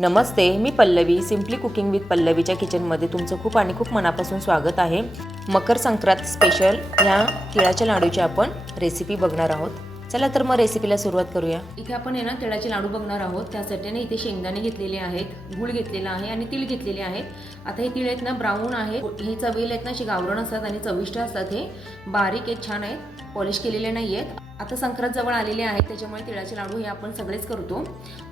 नमस्ते, मी Pallavi. Simply cooking with पल्लवीच्या किचनमध्ये तुमचं खूप आणि खूप मनापासून स्वागत आहे. मकर संक्रांत स्पेशल ह्या तिळाच्या लाडूची आपण रेसिपी बघणार आहोत. चला तर मग रेसिपीला सुरुवात करूया. इथे आपण ना तिळाचे लाडू बघणार आहोत. त्यासाठी ना इथे शेंगदाणे घेतलेले आहेत, गूळ घेतलेला आहे आणि तीळ घेतलेले आहेत. आता हे तीळ आहेत ना ब्राऊन आहेत, हे चवीला आहेत ना असे गावरण असतात आणि चविष्ट असतात. हे बारीक आहेत, छान आहेत, पॉलिश केलेले नाही आहेत. आता संक्रांत जवळ आलेले आहेत, त्याच्यामुळे तिळाचे लाडू हे आपण सगळेच करतो.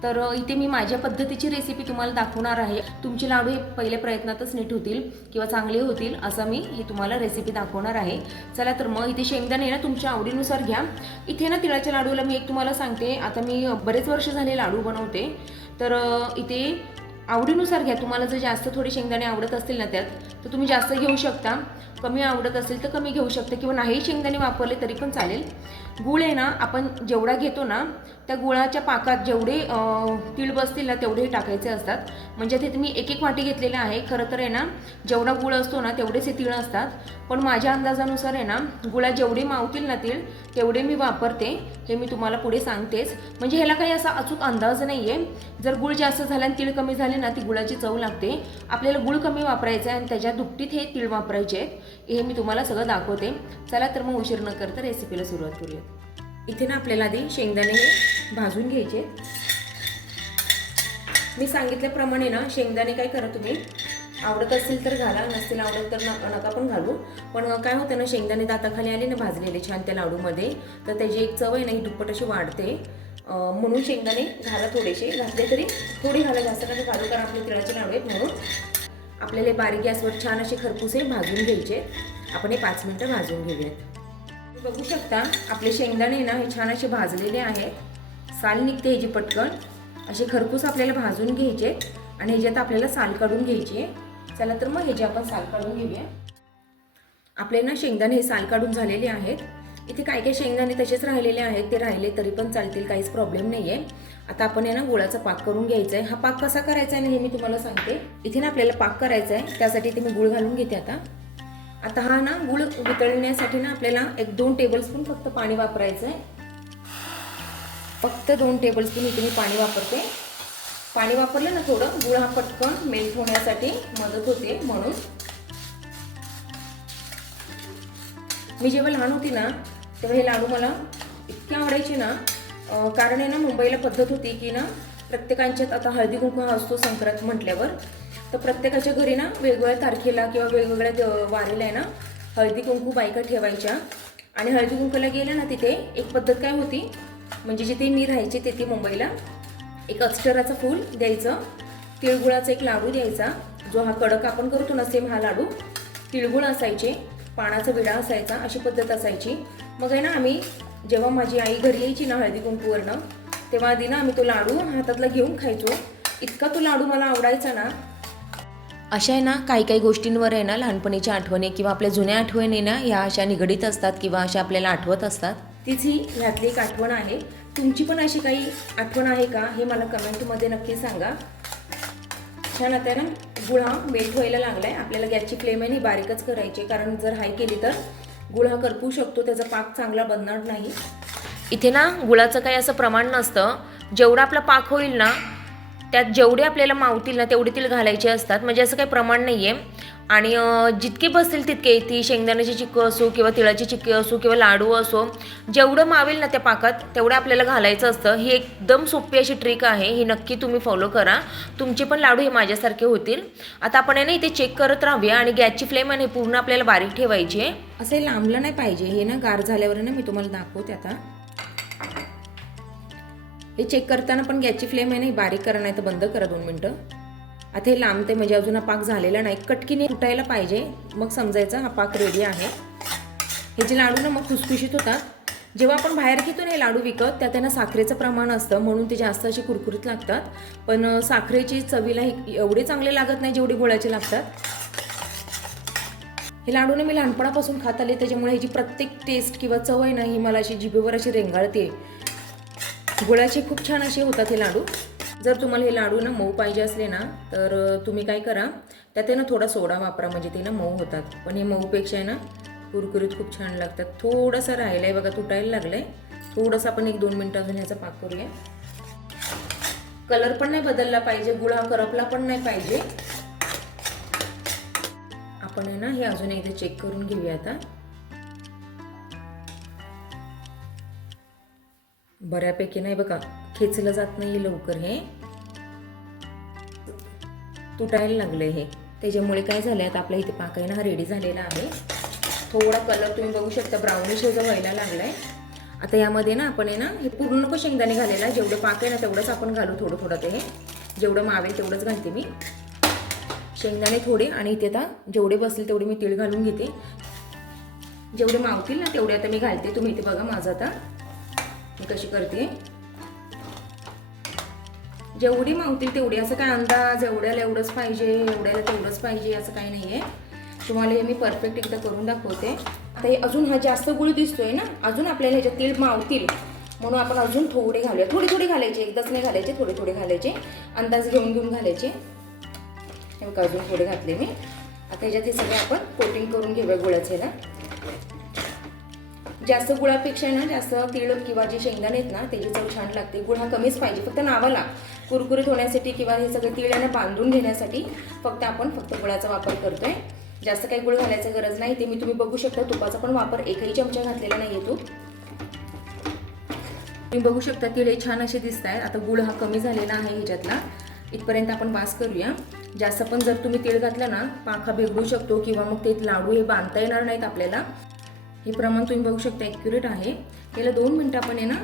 तर इथे मी माझ्या पद्धतीची रेसिपी तुम्हाला दाखवणार आहे. तुमचे लाडू हे पहिल्या प्रयत्नातच नीट होतील किंवा चांगले होतील असं मी हे तुम्हाला रेसिपी दाखवणार आहे. चला तर मग इथे शेंगदाणे ना तुमच्या आवडीनुसार घ्या. इथे ना तिळाच्या लाडूला मी एक तुम्हाला सांगते, आता मी बरेच वर्ष झाले लाडू बनवते, तर इथे आवडीनुसार घ्या. तुम्हाला जर जास्त थोडे शेंगदाणे आवडत असतील ना त्यात, तर तुम्ही जास्त घेऊ शकता. कमी आवडत असेल तर कमी घेऊ शकता किंवा नाही शेंगदाणे वापरले तरी पण चालेल. गूळ आहे ना आपण जेवढा घेतो ना त्या गुळाच्या पाकात जेवढे तीळ बसतील ना तेवढे टाकायचे असतात. म्हणजे ते मी एक एक वाटी घेतलेले आहे. खरं तर आहे ना जेवढा गूळ असतो ना तेवढेच हे तीळ असतात, पण माझ्या अंदाजानुसार आहे ना गुळात जेवढे मावतील ना तीळ तेवढे मी वापरते. हे मी तुम्हाला पुढे सांगतेच. म्हणजे ह्याला काही असा अचूक अंदाज नाही आहे. जर गूळ जास्त झाला आणि तीळ कमी झाले ना ती गुळाची चव लागते. आपल्याला गूळ कमी वापरायचा आहे आणि त्याच्या दुपटीत हे तीळ वापरायचे आहेत. हे मी तुम्हाला सगळं दाखवते. चला तर मग उशीर न करता रेसिपीला सुरुवात करूया. इथे ना आपल्याला आधी शेंगदाणे हे भाजून घ्यायचे. मी सांगितल्याप्रमाणे ना शेंगदाणे काय करा, तुम्ही आवडत असेल तर घाला, नसेल आवडत तर नका पण घालू. पण काय होतं ना शेंगदाणे दाताखाली आले ना भाजलेले छान त्या लाडूमध्ये, तर त्याची एक चव आहे ना ही दुप्पट अशी वाढते. म्हणून शेंगदाणे घाला, थोडेसे घातले तरी थोडी घाला, जास्त काही घालू, कारण आपले तिळाचे लाडू आहेत. म्हणून आपल्याला बारीक गॅसवर छान असे खरपूसे भाजून घ्यायचे. आपण हे 5 मिनिटं भाजून घेऊयात. बघू शकता आपले शेंगदाणे ना हे छान असे भाजलेले आहेत. साल निघते ह्याची पटकन. असे खरपूस आपल्याला भाजून घ्यायचे आणि ह्याच्यात आपल्याला साल काढून घ्यायची. चला तर मग ह्याचे आपण साल काढून घेऊया. आपले ना शेंगदाणे हे साल काढून झालेले आहेत. इथे काय काय शेंगदाणे तसेच राहिलेले आहेत, ते राहिले तरी पण चालतील, काहीच प्रॉब्लेम नाही आहे. आता आपण ना गुळाचा पाक करून घ्यायचा आहे. हा पाक कसा करायचा आहे ना हे मी तुम्हाला सांगते. इथे ना आपल्याला पाक करायचा आहे, त्यासाठी इथे मी गुळ घालून घेते. आता हा ना गुळ वितळण्यासाठी ना आपल्याला 1-2 टेबलस्पून फक्त पाणी वापरायचं आहे. फक्त 2 टेबलस्पून इथे मी पाणी वापरते. पाणी वापरलं ना थोडं, गुळ हा पटकन मेल्ट होण्यासाठी मदत होते. म्हणून मी जेव्हा लहान होती ना तेव्हा हे लाडू मला इतके आवडायचे ना, कारण आहे ना मुंबईला पद्धत होती की ना प्रत्येकांच्यात आता हळदी कुंकू हा असतो संक्रांत म्हटल्यावर, तर प्रत्येकाच्या घरी ना वेगवेगळ्या तारखेला किंवा वेगवेगळ्या वारीला आहे ना हळदी कुंकू बायका ठेवायच्या. आणि हळदी कुंकूला गेल्या ना तिथे एक पद्धत काय होती, म्हणजे जिथे मी राहायचे तिथे मुंबईला एक अक्षराचं फूल द्यायचं, तिळगुळाचा एक लाडू द्यायचा, जो हा कडक आपण करतो ना सेम हा लाडू, तिळगुळ असायचे, पानाचा विडा असायचा, अशी पद्धत असायची. मग आहे ना आम्ही जेव्हा माझी आई घरी यायची ना हळदी कुंकूवरनं, तेव्हा आधी ना आम्ही तो लाडू हातातला घेऊन खायचो. इतका तो लाडू मला आवडायचा ना. अशा आहे ना काही काही गोष्टींवर आहे ना लहानपणीच्या आठवणी किंवा आपल्या जुन्या आठवणी ना ह्या अशा निगडीत असतात किंवा अशा आपल्याला आठवत असतात. तीच ही ह्यातली एक आठवण आहे. तुमची पण अशी काही आठवण आहे का हे मला कमेंटमध्ये नक्की सांगा. छान आता ना गुळ हा मेल्ट व्हायला लागला आहे. आपल्याला गॅसची फ्लेम आहे नाही बारीकच करायची, कारण जर हाय केली तर गुळ हा करपू शकतो, त्याचा पाक चांगला बनणार नाही. इथे ना गुळाचं काही असं प्रमाण नसतं. जेवढा आपला पाक होईल ना त्यात जेवढे आपल्याला मावतील ना तेवढे तीळ घालायचे असतात. म्हणजे असं काही प्रमाण नाही आहे. आणि जितके बसतील तितके, ती शेंगदाण्याची चिक्की असो किंवा तिळाची चिक्की असो किंवा लाडू असो, जेवढं मावेल ना त्या पाकात तेवढं आपल्याला घालायचं असतं. ही एकदम सोपी अशी ट्रिक आहे, ही नक्की तुम्ही फॉलो करा. तुमचे पण लाडू हे माझ्यासारखे होतील. आता आपण आहे ना इथे चेक करत राहूया आणि गॅसची फ्लेम आहे पूर्ण आपल्याला बारीक ठेवायची आहे. असे लांबलं नाही पाहिजे. हे ना गार झाल्यावर ना मी तुम्हाला दाखवते. आता हे चेक करताना पण गॅसची फ्लेम आहे नाही बारीक करा, नाही तर बंद करा 2 मिनटं. आता हे लांबते म्हणजे अजून हा पाक झालेला नाही, कटकीने फुटायला पाहिजे, मग समजायचं हा पाक रेडी आहे. हे जे लाडू ना मग खुसखुशीत होतात. जेव्हा आपण बाहेर घेतो ना हे लाडू विकत, त्यात त्यांना साखरेचं प्रमाण असतं, म्हणून ते जास्त असे कुरकुरीत लागतात. पण साखरेची चवीला एवढे चांगले लागत नाही जेवढे गुळाचे लागतात. हे लाडू ना मी लहानपणापासून खात आले, त्याच्यामुळे ह्याची प्रत्येक टेस्ट किंवा चव आहे ना ही मला अशी जिभेवर अशी रेंगाळते. गुळाचे खूप छान असे होतात हे लाडू. जर तुम्हाला हे लाडू ना मऊ पाहिजे असले ना तर तुम्ही काय करा, त्यात ना थोडा सोडा वापरा, म्हणजे ते ना मऊ होतात. पण हे मऊपेक्षा आहे ना कुरकुरीत खूप छान लागतात. थोडंसं राहिलं आहे बघा, तुटायला लागलं आहे थोडंसं. आपण 1-2 मिनटं अजून ह्याचा पाक करूया. कलर पण नाही बदलला पाहिजे, गुळ हा करपला पण नाही पाहिजे. आपण आहे ना हे अजून एकदा चेक करून घेऊया. आता बऱ्यापैकी नाही बघा, खेचलं जात नाही लवकर, हे तुटायला लागलंय हे. त्याच्यामुळे काय झालंय, आता आपल्या इथे पाक आहे ना हा रेडी झालेला आहे. थोडा कलर तुम्ही बघू शकता ब्राउनिश जो व्हायला लागलाय. आता यामध्ये ना आपण आहे ना हे पूर्ण नको शेंगदाणे घालायला, जेवढं पाक आहे ना तेवढंच आपण घालू, थोडं थोडं. ते जेवढं मावेल तेवढंच घालते मी शेंगदाणे थोडे, आणि इथे आता जेवढे बसतील तेवढे मी तीळ घालून घेते. जेवढे मावतील ना तेवढे आता मी घालते. तुम्ही इथे बघा माझं आता मी कशी करते, जेवढी मावतील तेवढी. असं काय अंदाज एवढ्याला एवढंच पाहिजे, एवढ्याला तेवढंच पाहिजे असं काही नाही आहे. तुम्हाला हे मी परफेक्ट एकदा करून दाखवते. आता हे अजून हा जास्त गुळ दिसतोय ना, अजून आपल्याला ह्याच्यात तीळ मावतील म्हणून आपण अजून थोडे घालूया. थोडे थोडे घालायचे, एकदाच नाही घालायचे, थोडे थोडे घालायचे, अंदाज घेऊन घेऊन घालायचे. हे बघा अजून थोडे घातले मी. आता ह्याच्यात हे सगळे आपण कोटिंग करून घेऊया गुळाचे ना. जास्त गुळापेक्षा ना जास्त तीळ किंवा जे शेंगदाणे आहेत ना त्याची चव छान लागते. गुळ हा कमीच पाहिजे, फक्त नावाला कुरकुरीत होण्यासाठी किंवा हे सगळे तीळांना बांधून घेण्यासाठी आपण फक्त गुळाचा वापर करतोय. जास्त काही गुळ घालायची गरज नाही. ते मी तुम्ही बघू शकता तुपाचा पण वापर एकही चमचा घातलेला नाही आहे. तुम्ही बघू शकता तीळ छान असे दिसत आहेत. आता गुळ हा कमी झालेला आहे ह्याच्यातला, इथपर्यंत आपण वास करूया. जास्त पण जर तुम्ही तीळ घातलं ना पाक हा बिघडू शकतो किंवा मग ते लाडू हे बांधता येणार नाहीत आपल्याला. हे प्रमाण तुम्ही बघू शकता ॲक्युरेट आहे. याला 2 मिनिटं आपण आहे ना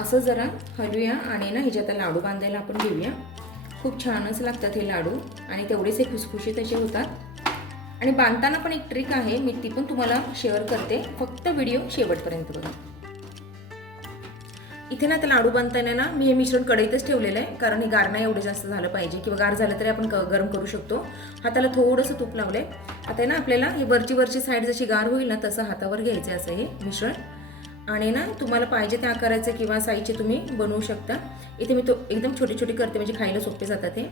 असं जरा हलवूया आणि ना ह्याच्यात लाडू बांधायला आपण घेऊया. खूप छानच लागतात हे लाडू आणि तेवढेच हे खुसखुशीत असे होतात. आणि बांधताना पण एक ट्रिक आहे, मी ती पण तुम्हाला शेअर करते, फक्त व्हिडिओ शेवटपर्यंत बघा. इथे ना आता लाडू बांधताना ना मी हे मिश्रण कढईतच ठेवलेलं आहे, कारण हे गार नाही एवढं जास्त झालं पाहिजे, किंवा गार झालं तरी आपण गरम करू शकतो. हाताला थोडंसं तूप लावलंय. आता ना आपल्याला ही वरची साईड जशी गार होईल ना तसं हातावर घ्यायचं असं हे मिश्रण, आणि ना तुम्हाला पाहिजे त्या आकाराचे किंवा साईजचे तुम्ही बनवू शकता. इथे मी तो एकदम छोटी छोटी करते म्हणजे खायला सोपे जातात हे.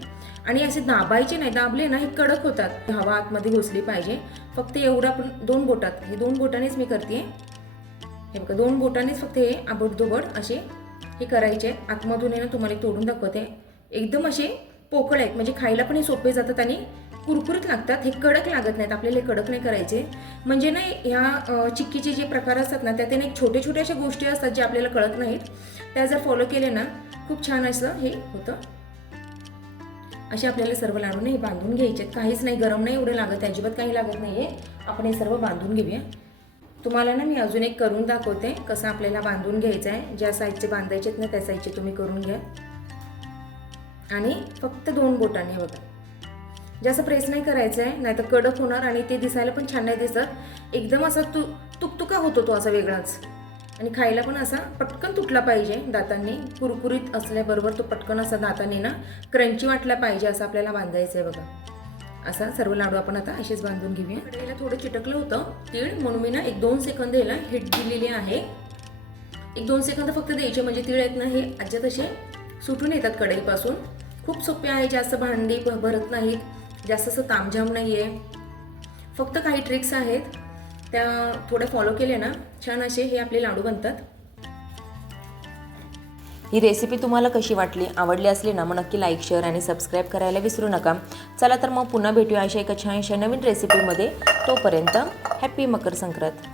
आणि असे दाबायचे नाही, दाबले ना हे कडक होतात, हवा आतमध्ये घुसली पाहिजे. फक्त एवढं आपण 2 बोटात, हे 2 बोटानेच मी करते. हे बघा 2 बोटानेच फक्त हे आबडधोबड असे हे करायचे. आतमधून आहे ना तुम्हाला तोडून दाखवते, एकदम असे पोकळ आहेत म्हणजे खायला पण हे सोपे जातात आणि कुरकुरीत लागतात. हे कडक लागत नाहीत, आपल्याला हे कडक नाही करायचे. म्हणजे ना ह्या चिक्कीचे जे प्रकार असतात ना त्यात एक छोटे छोटे अशा गोष्टी असतात जे आपल्याला कळत नाहीत, त्या जर फॉलो केले ना खूप छान असं हे होतं. असे आपल्याला सर्व लाडू हे बांधून घ्यायचे. काहीच नाही, गरम नाही एवढं लागत, अजिबात काही लागत नाहीये. आपण हे सर्व बांधून घेऊया. तुम्हाला ना मी अजून एक करून दाखवते कसं आपल्याला बांधून घ्यायचं आहे. ज्या साईजचे बांधायचे आहेत ना त्या साईजचे तुम्ही करून घ्या. आणि फक्त 2 बोटाने बघा, जास्त प्रेस नाही करायचं आहे, नाहीतर कडक होणार आणि ते दिसायला पण छान नाही दिसत. एकदम असा तुकतुका होतो तो असा वेगळाच, आणि खायला पण असा पटकन तुटला पाहिजे दातांनी. कुरकुरीत असल्याबरोबर तो पटकन असा दातांनी ना क्रंची वाटला पाहिजे असं आपल्याला बांधायचं आहे बघा. असा सर्व लाडू आपण आता असेच बांधून घेऊया. कढईला थोडं चिटकलं होतं तीळ म्हणून मी ना 1-2 सेकंद याला हिट दिलेली आहे. 1-2 सेकंद फक्त द्यायचे म्हणजे तीळ आहेत ना हे अजिबात असे सुटून येतात कढईपासून. खूप सोपे आहे, जास्त भांडी भरत नाहीत, जास्त असं तामझाम नाही आहे. फक्त काही ट्रिक्स आहेत त्या थोड्या फॉलो केल्या ना छान असे हे आपले लाडू बनतात. ही रेसिपी तुम्हाला कशी वाटली, आवडली असली ना मग नक्की लाईक, शेअर आणि सबस्क्राईब करायला विसरू नका. चला तर मग पुन्हा भेटूया अशा एका छानशा नवीन रेसिपीमध्ये. तोपर्यंत हॅपी मकर संक्रांत.